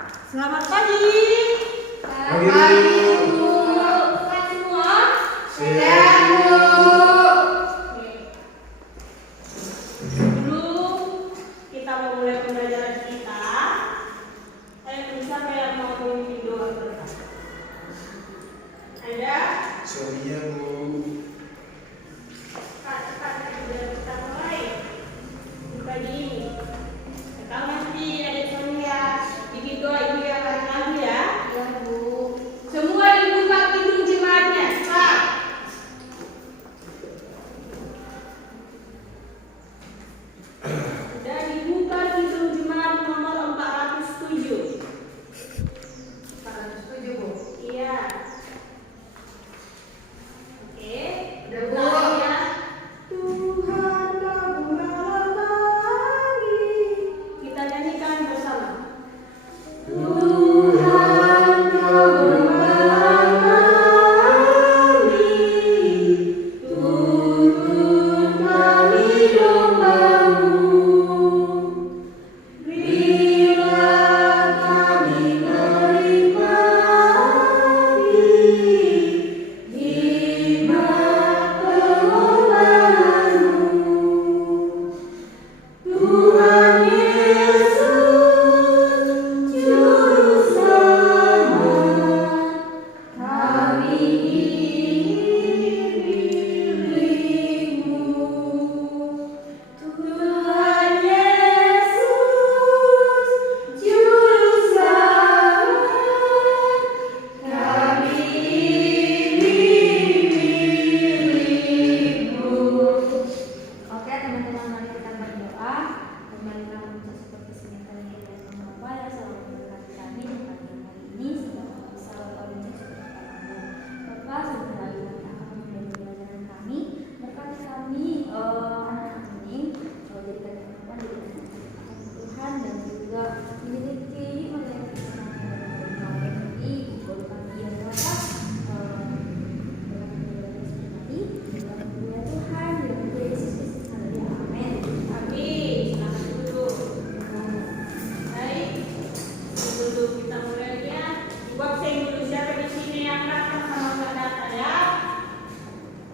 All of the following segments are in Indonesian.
Selamat pagi. Selamat pagi, Bu. Sehat semua? Sehat, Bu. Sebelum kita memulai pembelajaran kita, siapa yang mau memimpin doa bersama? Ada? Sonia, Bu. Cepat, sudah kita mulai di pagi ini. Kalau nanti ada Sonia bikin doa ibu yang lagi ya. Ya, Bu. Semua dibuka pintu jemaatnya. Cepat. Sudah dibuka pintu jemaat nomor 407. 407, Bu. Iya. Oke. Udah, Bu. Mulai ya. Tuhan gembala pagi. Kita nyanyikan bersama. Tuhan gembala kami, tuntun kami domba-Mu. Berilah kami menikmati hikmat permohonan-Mu. Tuhan Yesus, Juru Selamat, kami ingin milik-Mu. Tuhan Yesus, Juru Selamat, kami ingin milik-Mu. Oke teman-teman, mari kita berdoa. Kembali kami seperti sedia kali kita Bapa yang selalu memberkati kami di pagi hari ini, sehingga kami bisa berkali seperti Bapa. Sebentar lagi nanti akan memulai pembelajaran kami. Berkati kami anak-anak ini, jadikan kemampuan dari Tuhan dan juga memiliki hikmat yang bisa kami guru kami yang Bapa. Tuhan, dalam Yesus Kristus, haleluya, amin. Amin. Silakan duduk. Baik. Sebelum kita mulai ya, ibu absen dulu siapa di sini yang datang sama nggak datang ya?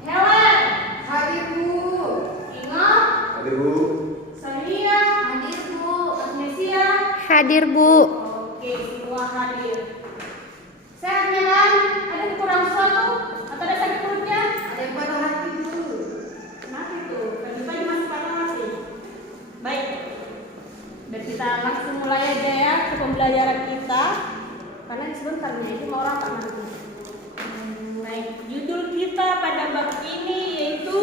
Helen, Hadir, Bu. Ingat, Hadir, Bu. Sonia, Hadir, Bu. Agnesia. Hadir, Bu. Oke, semua hadir. Sehat ya, Lan? Ada yang kurang sesuatu? Atau ada sakit perutnya? Ada yang patah hati, Bu. Kenapa itu? Pagi-pagi masih patah hati. Baik. Dan kita langsung mulai aja ya ke pembelajaran kita. Karena sebentar nih, itu mau rapat nanti. Baik, judul kita pada bab ini yaitu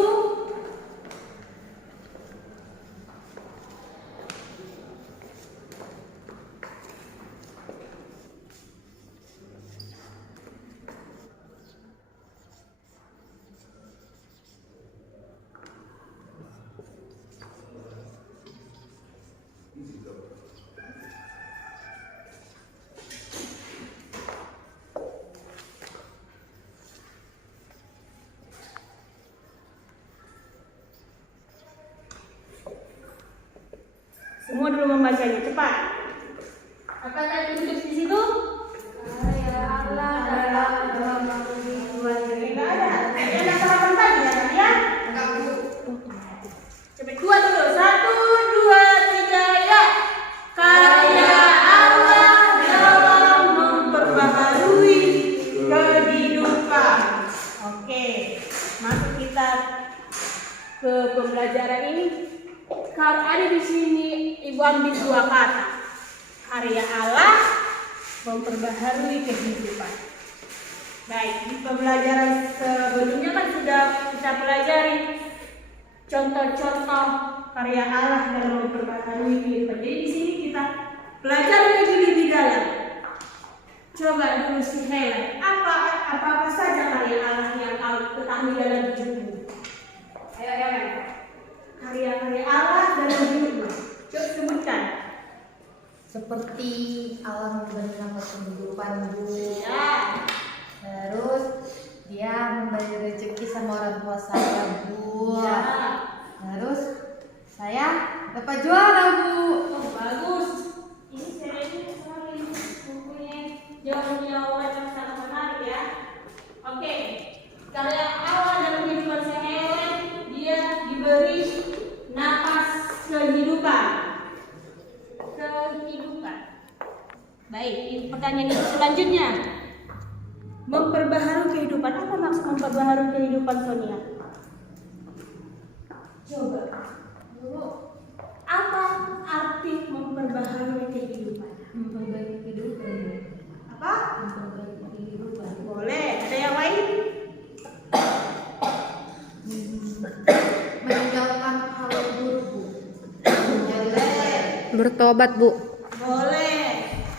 semua dulu membacanya cepat. Apakah yang duduk di situ? Ya Allah, dalam Tuhan Enggak ada. Ada sarapan tadi ya tadi ya? Enggak, Bu. Coba dua dulu. 1, 2, 3 ya. Karya Allah dalam memperbaharui kehidupan. Oke. Masuk kita ke pembelajaran ini. Kalau ada di sini ibu ambil dua kata. Karya Allah memperbaharui kehidupan. Baik, di pembelajaran sebelumnya kan sudah kita pelajari contoh-contoh karya Allah dalam memperbaharui kehidupan. Jadi di sini kita pelajari lagi lebih dalam. Coba dulu si Helen, apa saja karya Allah yang kau ketahui dalam hidupmu? Ayo Helen, karya-karya Allah dalam hidupmu. Coba sebutkan. seperti Allah memberi nama kehidupan, Bu. Ya. Terus dia memberi rezeki sama orang tua saya, Bu. Ya. Terus saya dapat juara, Bu. Oh, bagus. Ini seriusnya sekali. Baik, ini pertanyaan yang selanjutnya. Memperbaharui kehidupan. Apa maksud memperbaharui kehidupan, Sonia? Coba. Apa arti memperbaharui kehidupan? Memperbaiki kehidupan. Apa? Memperbaiki kehidupan. Boleh. Ada yang lain? Meninggalkan hal buruk, Bu. Boleh. Bertobat, Bu. Boleh.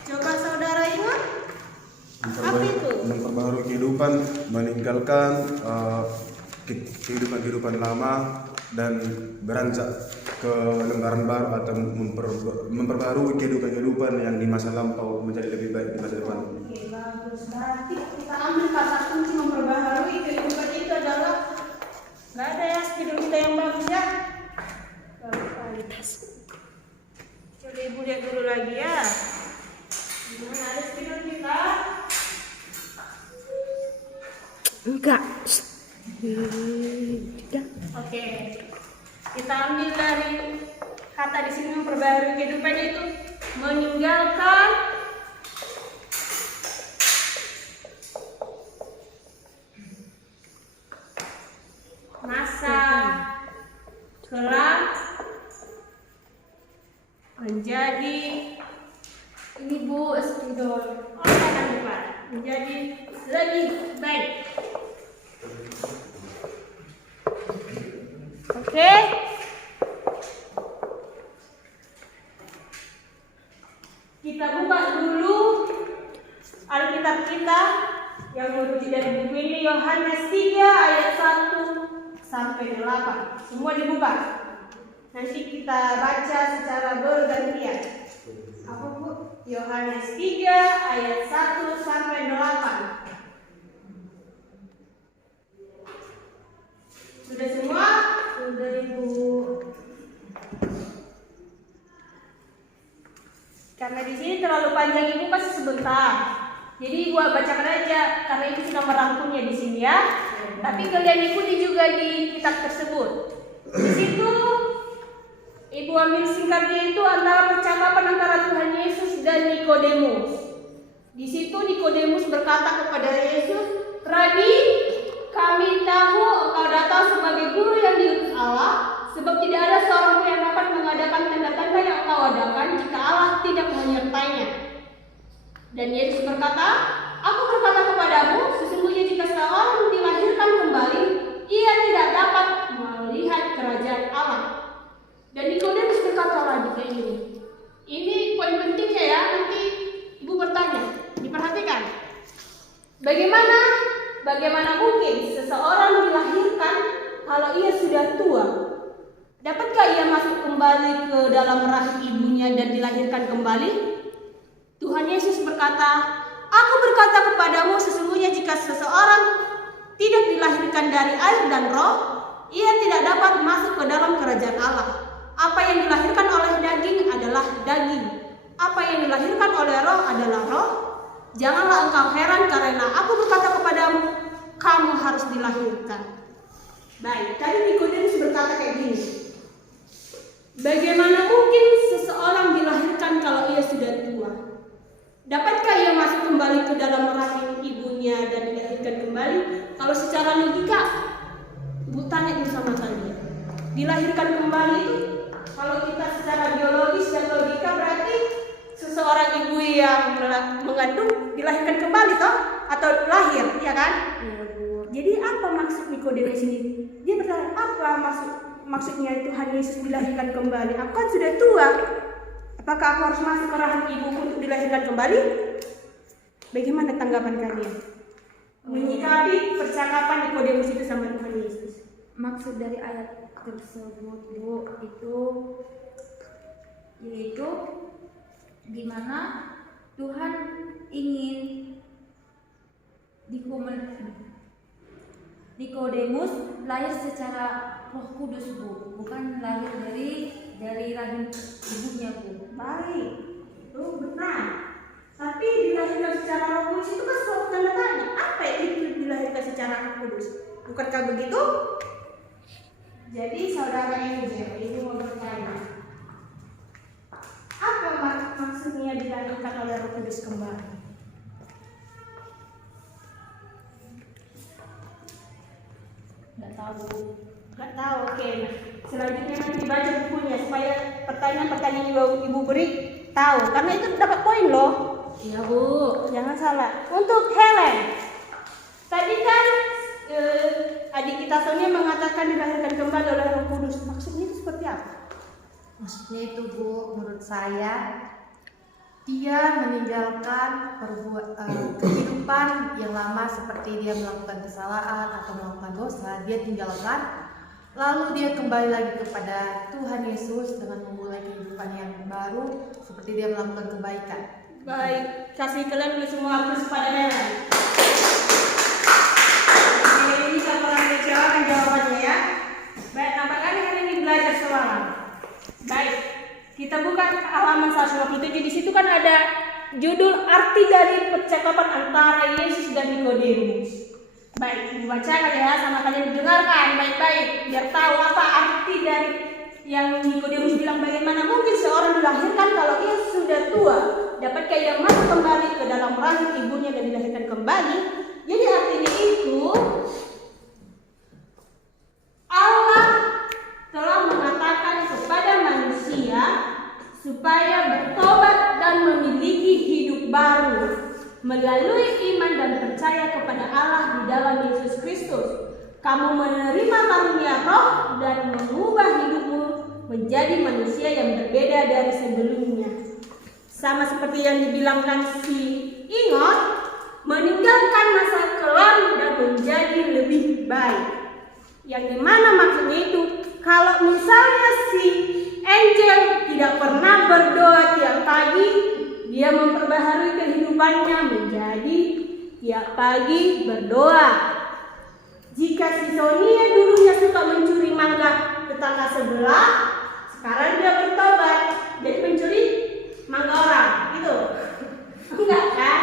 Coba saudara ingat? Apa itu? Memperbaharui kehidupan, meninggalkan kehidupan lama dan beranjak ke lembaran baru atau memperbaharui kehidupan yang di masa lampau menjadi lebih baik di masa depan. Oke, bagus. Berarti kita ambil kata kunci memperbaharui kehidupan itu adalah nggak ada ya spidol kita yang bagus ya. Kualitas. Coba ibu lihat dulu lagi ya. Gimana ada spidol kita? Enggak. Oke. Kita ambil dari kata di sini memperbaharui kehidupan itu meninggalkan masa kelam menjadi Ini, Bu, spidol. jangan lupa menjadi lebih baik. Oke. Kita buka dulu Alkitab kita yang merujuk dari buku ini, Yohanes 3 ayat 1 sampai 8. Semua dibuka. Nanti kita baca secara bergantian. Apa, Bu? Yohanes 3 ayat 1 sampai 8. Sudah semua? Sudah, Ibu. Karena di sini terlalu panjang, Ibu kasih sebentar. Jadi Ibu bacakan aja karena Ibu sudah merangkumnya di sini ya. Tapi kalian ikuti juga di kitab tersebut. Di situ Ibu ambil singkatnya itu antara percakapan antara Tuhan Yesus dan Nikodemus. Di situ Nikodemus berkata kepada Yesus, "Rabi, kami tahu engkau datang sebagai guru yang diutus Allah, sebab tidak ada seorang pun yang dapat mengadakan tanda-tanda yang engkau adakan jika Allah tidak menyertainya." Dan Yesus berkata, "Aku berkata kepadamu, sesungguhnya jika seorang dilahirkan kembali, ia tidak dapat melihat kerajaan Allah." Dan Nikodemus berkata lagi kayak gini. Ini poin pentingnya ya, nanti Ibu bertanya, diperhatikan. Bagaimana mungkin seseorang dilahirkan kalau ia sudah tua? Dapatkah ia masuk kembali ke dalam rahim ibunya dan dilahirkan kembali? Tuhan Yesus berkata, "Aku berkata kepadamu, sesungguhnya jika seseorang tidak dilahirkan dari air dan roh, ia tidak dapat masuk ke dalam kerajaan Allah. Apa yang dilahirkan oleh daging adalah daging. Apa yang dilahirkan oleh roh adalah roh. Janganlah engkau heran karena aku berkata kepadamu, kamu harus dilahirkan." Baik, tadi Nikodemus berkata kayak gini. Bagaimana mungkin seseorang dilahirkan kalau ia sudah tua? Dapatkah ia masuk kembali ke dalam rahim ibunya dan dilahirkan kembali? Kalau secara logika, Ibu tanya dulu sama kalian. Dilahirkan kembali itu, kalau kita secara biologis dan logika berarti seseorang ibu yang mengandung dilahirkan kembali toh? Atau lahir, ya kan? Jadi apa maksud Nikodemus ini? Dia bertanya, apa maksudnya Tuhan Yesus dilahirkan kembali? Aku kan sudah tua. Apakah aku harus masuk ke rahim ibu untuk dilahirkan kembali? Bagaimana tanggapan kalian? Menyikapi percakapan Nikodemus itu sama Tuhan Yesus. Maksud dari ayat tersebut, Bu, itu yaitu di mana Tuhan ingin Nikodemus lahir secara Roh Kudus, Bu, bukan lahir dari rahim ibunya, Bu. Baik, itu benar. Tapi dilahirkan secara Roh Kudus itu kan suatu tanda tanya. Apa itu dilahirkan secara Roh Kudus? Bukankah begitu? Jadi saudara Angel, ibu mau bertanya, apa maksudnya dilahirkan dilahirkan oleh Roh Kudus kembali. Nggak tahu. Oke. Selanjutnya nanti dibaca bukunya supaya pertanyaan-pertanyaan ibu beri tahu, karena itu dapat poin loh. Iya Bu. Jangan salah. Untuk Helen, tadi kan adik kita Sonia mengatakan dilahirkan kembali oleh Roh Kudus. Maksudnya itu seperti apa? Maksudnya itu Bu, menurut saya dia meninggalkan kehidupan yang lama seperti dia melakukan kesalahan atau melakukan dosa, dia tinggalkan. Lalu dia kembali lagi kepada Tuhan Yesus dengan memulai kehidupan yang baru seperti dia melakukan kebaikan. Baik, kasih kalian dulu semua aplaus pada Helen. Ini sama orang kecewakan jawabannya ya. Baik, nampaknya hari ini belajar semalam. Baik, kita buka halaman 157. Di situ kan ada judul arti dari percakapan antara Yesus dan Nikodemus. Baik, dibacakan ya, sama kalian dengarkan baik-baik biar tahu apa arti dari yang Nikodemus bilang. Bagaimana mungkin seorang dilahirkan kalau ia sudah tua? Dapatkah ia masuk kembali ke dalam rahim ibunya dan dilahirkan kembali? Jadi artinya itu Allah telah mengatakan kepada manusia supaya bertobat dan memiliki hidup baru melalui iman dan percaya kepada Allah di dalam Yesus Kristus. Kamu menerima karunia Roh dan mengubah hidupmu menjadi manusia yang berbeda dari sebelumnya. Sama seperti yang dibilangkan si Ingot, meninggalkan masa kelam dan menjadi lebih baik. Yang dimana maksudnya itu, kalau misalnya si Angel tidak pernah berdoa tiap pagi, dia memperbaharui kehidupannya menjadi tiap pagi berdoa. Jika si Sonia dulunya suka mencuri mangga tetangga sebelah, sekarang dia bertobat jadi mencuri mangga orang, gitu. Enggak kan?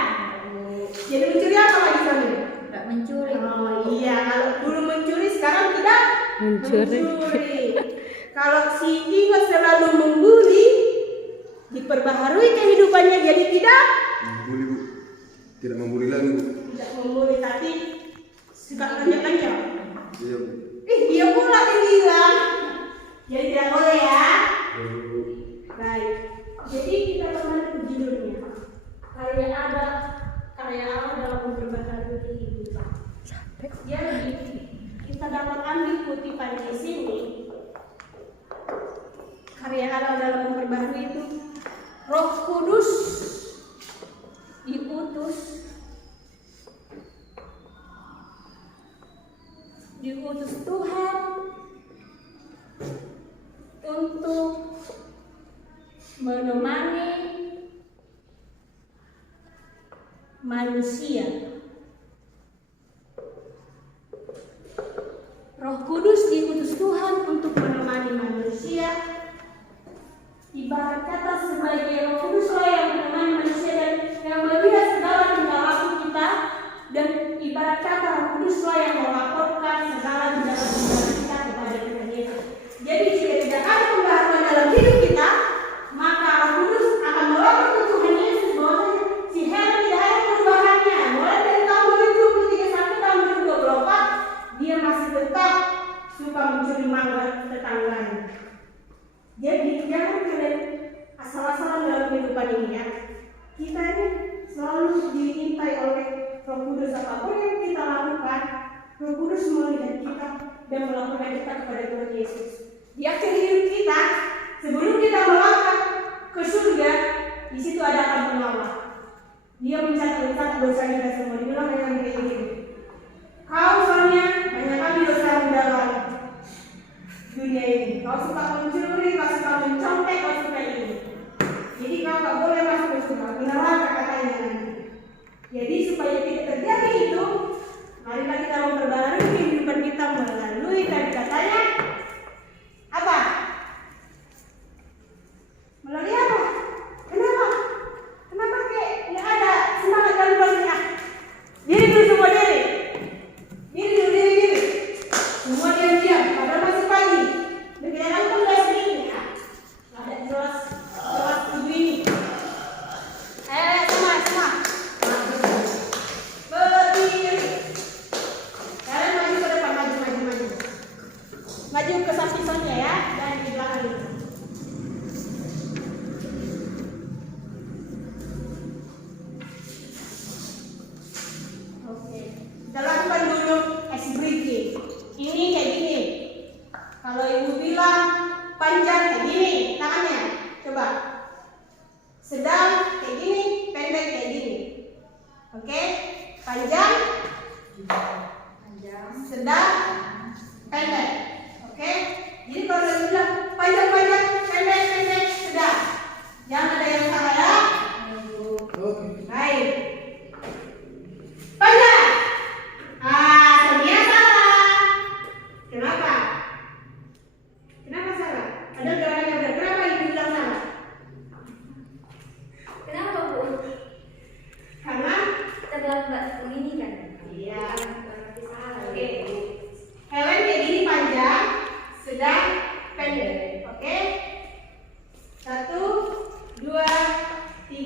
Jadi mencuri apa lagi Sonia? Enggak mencuri. Oh iya, kalau dulu mencuri sekarang tidak mencuri. Kalau si Ingot selalu membuli, diperbaharui kehidupannya jadi tidak membuli Bu, tidak membuli lagi Bu. Tidak membuli tapi suka lanjut-lanjut. Iya Bu. Dia pula yang bilang. Jadi tidak boleh ya. Baik. Jadi kita kembali ke judulnya. Karya Allah dalam memperbaharui kehidupan. Jadi kita dapat ambil kutipan di sini. Karya Allah dalam memperbaharui itu, Roh Kudus diutus Tuhan untuk menemani manusia. Roh Kudus diutus Tuhan untuk menemani manusia. Ibarat kata sebagai Roh Kudus yang menemani manusia dan yang melihat segala tingkah laku kita, dan ibarat kata Roh Kudus yang melaporkan segala tingkah laku kita kepada Tuhan Yesus. Jadi jika tidak ada pembaharuan dalam hidup kita, maka Roh Kudus akan melapor ke Tuhan Yesus bahwa si Helen tidak ada perubahannya. Mulai dari tahun 2023 sampai tahun 2024, dia masih tetap suka mencuri mangga tetangganya. Jadi jangan kalian asal-asalan dalam kehidupan ini ya. Kita ini selalu diintai oleh Roh Kudus. Apapun yang kita lakukan, Roh Kudus melihat kita dan melakukan kita kepada Tuhan Yesus. Di akhir hidup kita, sebelum kita melangkah ke surga, di situ ada akan pengawal. Dia mencatat dosa kita semua. Dia bilang kayak gini. Kau soalnya banyak kali dosa dalam dunia ini. Kau suka mencuri, kau suka mencontek, kau suka ini. Jadi kau tak boleh masuk ke surga. Neraka katanya nanti. Jadi supaya tidak terjadi itu, marilah kita memperbaharui kehidupan kita melalui katanya apa? Melalui apa? Kenapa? Kenapa kayak nggak ada semangat dalam balik? Jadi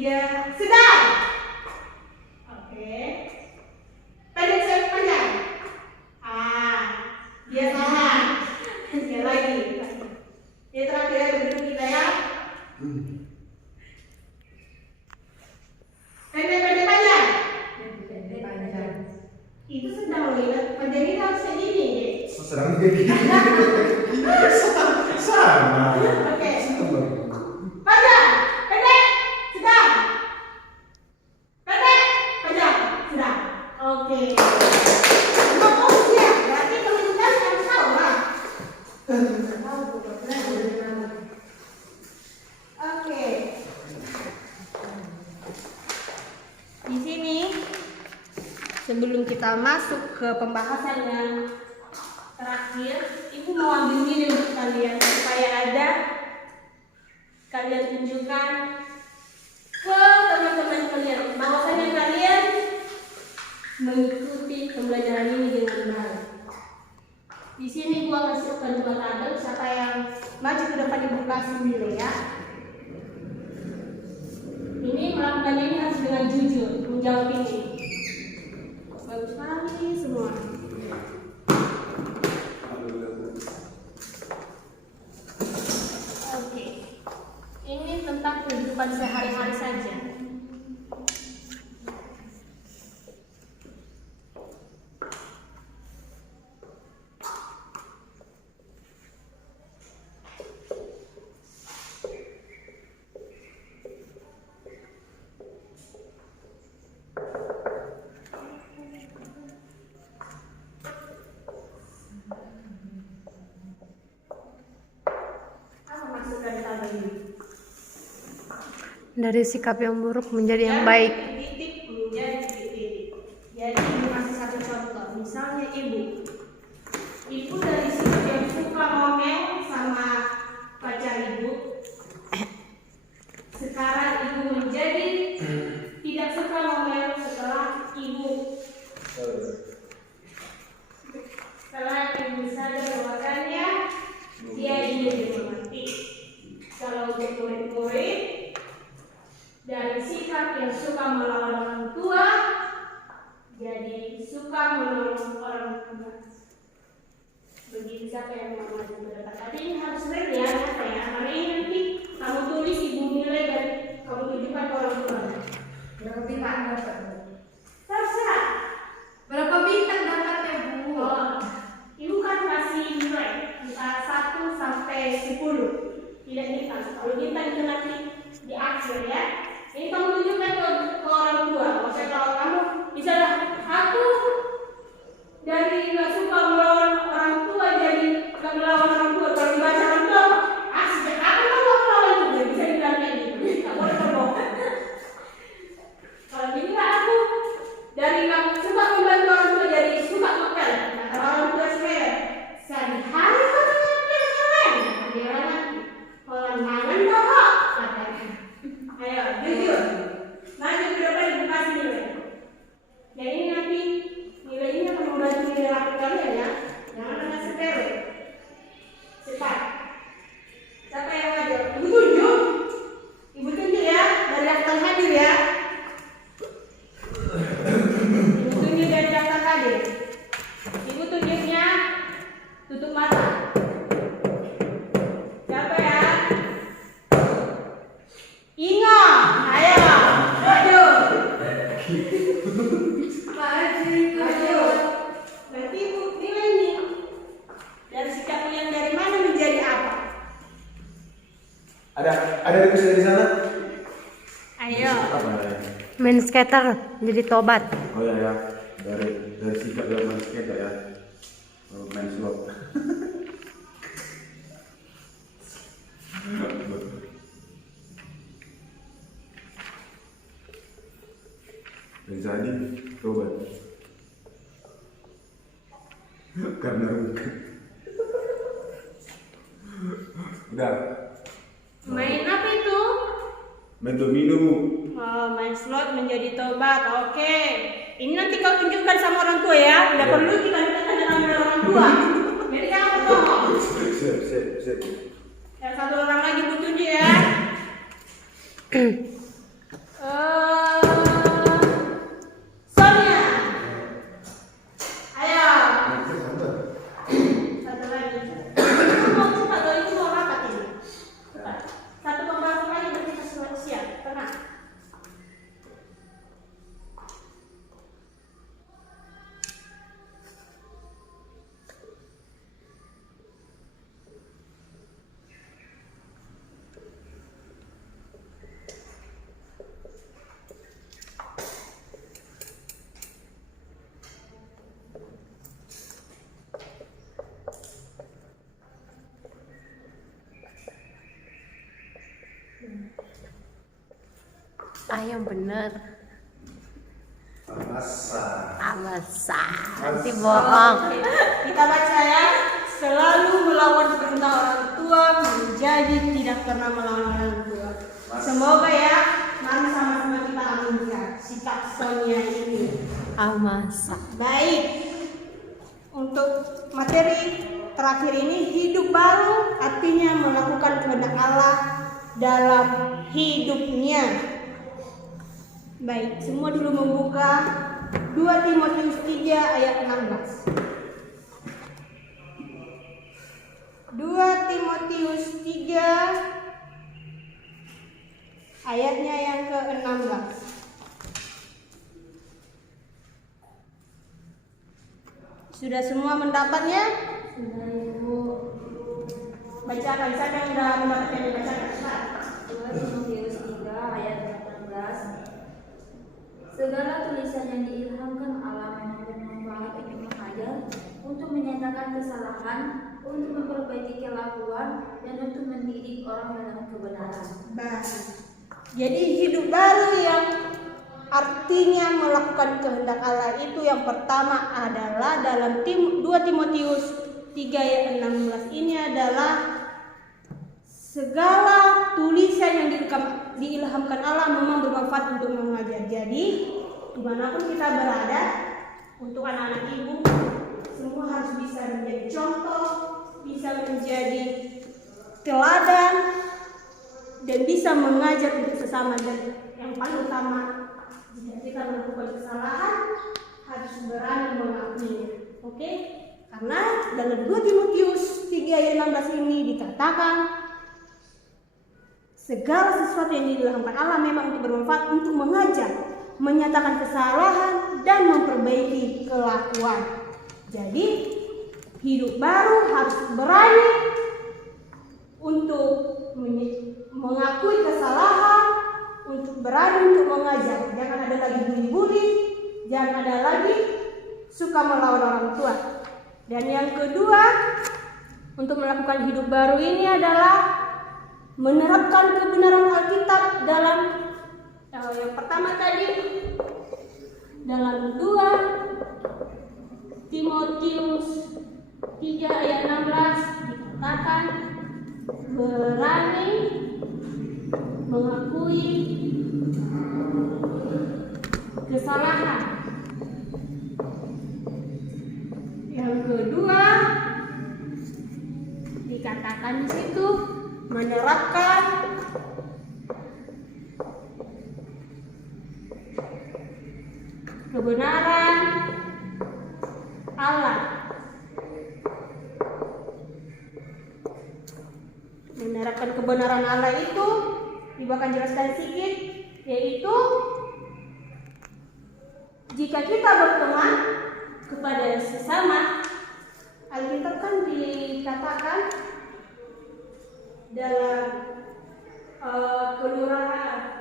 dia sedang. Oke. Pendek saya panjang. Dia tahan. Dia lagi. Dia terakhir begitu kita ya. Pendek panjang. Panjang. Itu sedang lihat. Panjang ini harus segini. Sedang begini. Sama. Oke. Panjang, pendek, sedang. Pendek, panjang, sedang. Oke. Ngomong ya, berarti kalau kita harus tahu lah. Oke. Di sini sebelum kita masuk ke pembahasan yang terakhir, ibu mau ambil ini untuk kalian supaya ada kalian tunjukkan ke teman-teman kalian bahwasanya kalian mengikuti pembelajaran ini dengan baik. Di sini gua kasihkan 2 tabel, siapa yang maju ke depan ibu kasih nilai ya. Ini melakukan ini harus dengan jujur menjawab ini. Bagus sekali semua. Oke. Ini tentang kehidupan sehari-hari saja. Apa maksud dari tabel ini? Dari sikap yang buruk menjadi yang baik. Titik menjadi titik. Jadi ibu kasih satu contoh. Misalnya ibu dari sikap yang suka ngomel sama pacar ibu, sekarang ibu menjadi tidak suka ngomel setelah ibu sadar bahwasannya dia dimengerti. Kalau untuk murid-murid dari sikap yang suka melawan orang tua jadi suka menolong orang tua. Begitu siapa yang mau maju ke depan. Tapi ini harus ready ya, karena ini nanti kamu tulis ibu nilai dan kamu tunjukkan ke orang tua. Berapa bintang dapat? Terserah. Berapa bintang dapatnya Bu? Ibu kan kasih nilai antara 1 sampai 10. Tidak bintang. Kalau bintang itu nanti di akhir ya. Ini kamu tunjukkan ke orang tua. Maksudnya kalau kamu misalnya aku dari nggak suka melawan orang tua jadi nggak melawan orang tua. Kalau dibaca orang tua, sejak kapan kamu melawan juga bisa dibilang kayak gitu. Nggak boleh berbohong. Kalau juga aku dari nggak suka membantu orang tua jadi suka ngepel. Nah, kalau orang tua sepele, sehari-hari kamu ngepel keren. Dia lagi, kalau mangan kok, katanya. Ayo, jujur. Maju ke depan ibu kasih nilai. Dan ini nanti nilai ini akan membantu nilai rapor kalian ya. Jangan ada sepele. Cepat. Siapa yang maju? Ibu tunjuk. Ibu tunjuk ya, dari daftar hadir ya. Ibu tunjuk dari daftar hadir. Ibu tunjuknya tutup mata. Siapa ya? Ingat, ayo, maju. Maju. Nanti ibu nilai nih. Dari sikapmu yang dari mana menjadi apa? Ada diskusi di sana? Ayo. Apa namanya? Main skater jadi tobat. Oh ya, dari sikap yang main skate ya. Main slot. Jadi tobat. Karena bukan. Udah. Main apa itu? Main domino. Oh, main slot menjadi tobat. Oke. Ini nanti kau tunjukkan sama orang tua ya. Tidak perlu kita minta dengan orang tua. Jadi jangan berbohong. Sip. Yang satu orang lagi tunjuk ya. Yang bener. Amasa. Nanti bohong. Oke, kita baca ya. Selalu melawan perintah orang tua menjadi tidak pernah melawan orang tua. Semoga ya, mari sama-sama kita aminkan sikap Sonia ini. Amasa. Baik, untuk materi terakhir ini, hidup baru artinya melakukan kehendak Allah dalam hidupnya. Baik, semua dulu membuka 2 Timotius 3 ayat 16. 2 Timotius 3 ayatnya yang ke-16. Sudah semua mendapatnya? Sudah Ibu. Bacakan, siapa yang sudah mendapatkan, dibacakan. 2 Timotius 3 ayat 18. Segala tulisan yang diilhamkan Allah memang bermanfaat untuk mengajar, untuk menyatakan kesalahan, untuk memperbaiki kelakuan, dan untuk mendidik orang dalam kebenaran. Baik. Jadi hidup baru yang artinya melakukan kehendak Allah itu yang pertama adalah dalam 2 Timotius 3 ayat 16 ini adalah segala tulisan yang diilhamkan Allah memang bermanfaat untuk mengajar. Jadi dimanapun kita berada, untuk anak-anak ibu semua harus bisa menjadi contoh, bisa menjadi teladan, dan bisa mengajar untuk sesama. Dan yang paling utama, jika kita melakukan kesalahan harus berani mengakuinya. Oke? Karena dalam 2 Timotius 3 ayat 16 ini dikatakan segala sesuatu yang diilhamkan Allah memang untuk bermanfaat untuk mengajar, menyatakan kesalahan, dan memperbaiki kelakuan. Jadi hidup baru harus berani untuk mengakui kesalahan, untuk berani untuk mengajar. Jangan ada lagi bully-bully, jangan ada lagi suka melawan orang tua. Dan yang kedua, untuk melakukan hidup baru ini adalah menerapkan kebenaran Alkitab dalam yang pertama tadi dalam 2 Timotius 3 ayat 16 dikatakan berani mengakui kesalahan. Yang kedua dikatakan di situ menerapkan kebenaran Allah. Menerapkan kebenaran Allah itu Ibu akan jelaskan sedikit, yaitu jika kita berteman kepada sesama, Alkitab kan dikatakan dalam kelurahan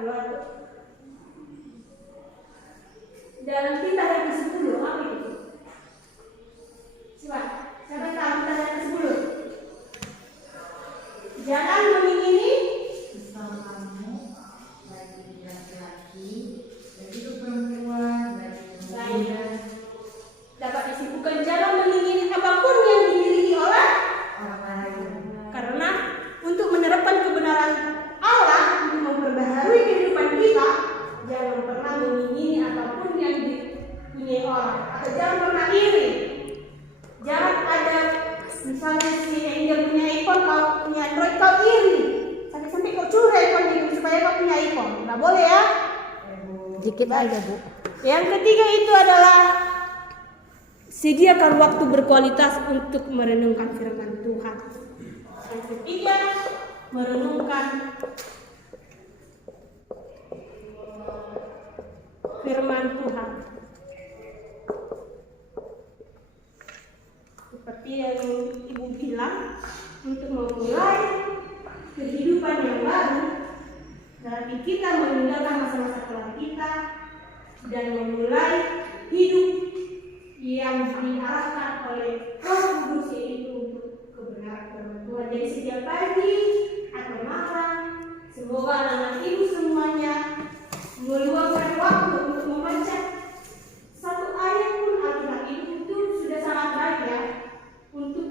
dalam kitab yang ke-10, apa itu? Coba, siapa tahu kitab yang ke-10? Jangan mengingini Kamu bagi laki-laki, bagi perempuan, bagi perempuan, dapat disebutkan jangan mengingini apapun yang dimiliki oleh orang lain. karena untuk menerapkan kebenaran Allah, untuk memperbaharui kehidupan kita, jangan pernah mengingini apapun yang dipunyai orang, atau jangan pernah iri. Jangan ada misalnya si Angel punya iPhone, kau punya Android, kau iri sampai kau curi iPhone itu supaya kau punya iPhone. Nggak boleh ya. Dikit aja, Bu. Yang ketiga itu adalah sediakan waktu berkualitas untuk merenungkan firman Tuhan. Yang ketiga, merenungkan firman Tuhan. Seperti yang Ibu bilang, untuk memulai kehidupan yang baru, berarti kita meninggalkan masa-masa kelam kita dan memulai hidup yang diarahkan oleh Roh Kudus, yaitu untuk kebenaran firman Tuhan. Jadi setiap pagi atau malam, semoga anak-anak ibu semuanya meluangkan waktu untuk membaca satu ayat pun Alkitab itu sudah sangat baik ya untuk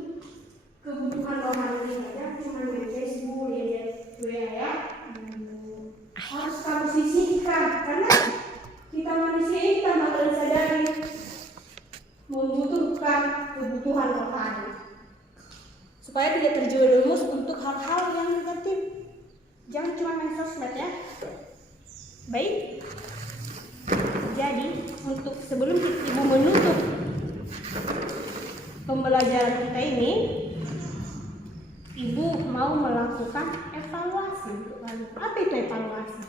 kebutuhan rohani kita. Jangan cuma main Facebook, lihat WA ya. Harus kamu sisihkan karena kita manusia ini tanpa kalian sadari membutuhkan kebutuhan rohani supaya tidak terjerumus untuk hal-hal yang negatif. Jangan cuma main sosmed ya. Baik. Jadi untuk sebelum ibu menutup pembelajaran kita ini, ibu mau melakukan evaluasi. Apa itu evaluasi?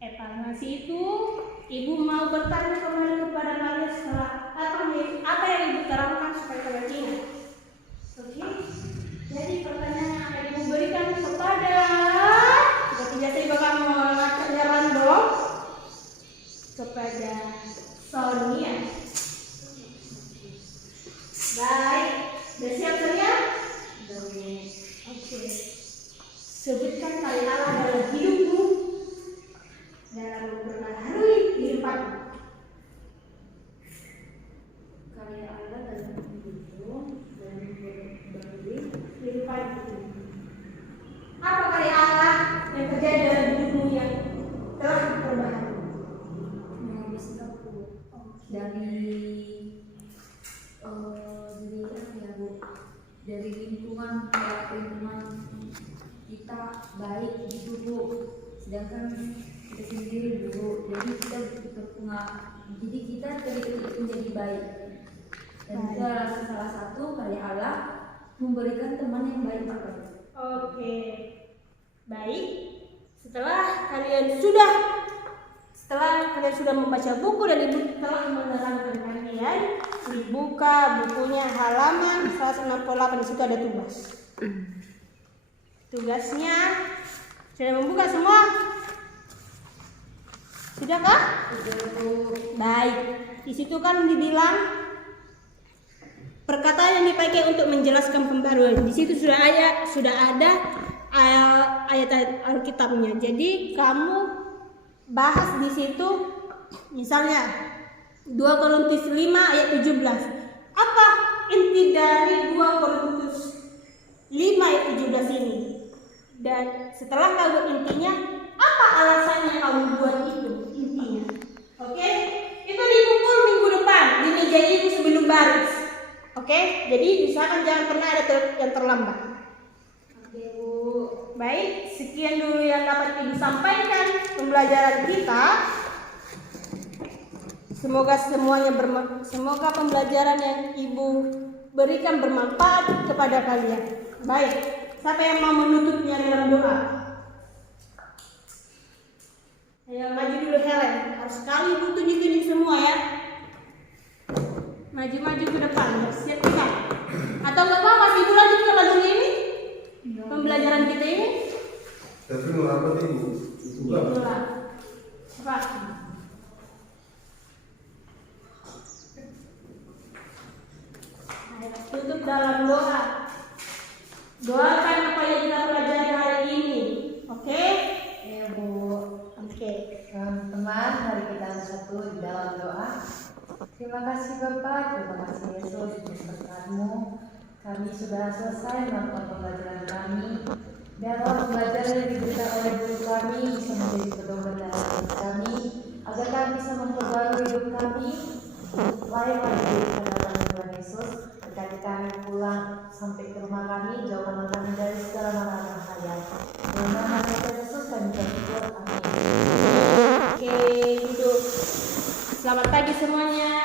Evaluasi itu ibu mau bertanya kembali kepada kalian setelah apa yang ibu terangkan supaya kalian ingat. Oke? Jadi pertanyaan yang akan ibu berikan kepada seperti biasa ibu akan mengatakan random kepada Sonia. Baik, sudah siap Sonia? Oke. Sebutkan kali Allah dalam hidupmu, dalam memperbaharui kehidupanmu. Karya Allah dalam hidupmu dan memperbarui Kehidupanmu. Apa karya Allah yang terjadi dalam hidupmu yang telah diperbaharui? mengambil sikapku dari apa ya Bu, dari lingkungan kita baik gitu Bu, sedangkan kita sendiri Bu, jadi kita terpengaruh, jadi kita terlihat menjadi baik, dan itu adalah salah satu karya Allah memberikan teman yang baik Pak. Oke. Baik. Setelah kalian sudah membaca buku dan ibu telah menerangkan kalian, dibuka bukunya halaman 168, di situ ada tugas. Tugasnya sudah membuka semua? Sudahkah? Baik. Di situ kan dibilang perkataan yang dipakai untuk menjelaskan pembaruan. Di situ sudah ada ayat Alkitabnya. Jadi kamu bahas di situ, misalnya 2 Korintus 5 ayat 17. Apa inti dari 2 Korintus 5 ayat 17 ini? Dan setelah kamu intinya, apa alasannya kamu buat itu intinya? Oke? Itu dikumpul minggu depan di meja ibu sebelum baris. Oke? Jadi misalkan jangan pernah ada yang terlambat. Oke Bu. Baik, sekian dulu yang dapat ibu sampaikan pembelajaran kita. Semoga pembelajaran yang ibu berikan bermanfaat kepada kalian. Baik, siapa yang mau menutupnya dalam doa? Ayo maju dulu Helen. Harus sekali ibu tunjukin semua ya. Maju ke depan. Siap kita? Atau enggak apa-apa ibu lanjutkan lagu ini? Pembelajaran kita ini? Tapi mau rapat ibu? Itulah. Apa? Tutup dalam doa. Doakan apa yang kita pelajari hari ini. Oke? Ya Bu. Oke. Teman-teman, mari kita bersatu di dalam doa. Terima kasih Bapak, terima kasih Yesus untuk berkat-Mu. Kami sudah selesai melakukan pembelajaran kami. Biarlah pembelajaran yang diberikan oleh guru kami bisa menjadi pedoman dalam hidup kami, agar kami bisa memperbarui hidup kami layak lagi di hadapan Tuhan Yesus. Berkati kami pulang sampai ke rumah kami, jauhkanlah kami dari segala mara bahaya. Dalam nama Tuhan Yesus kami bersyukur. Amin. Oke, duduk. Selamat pagi semuanya.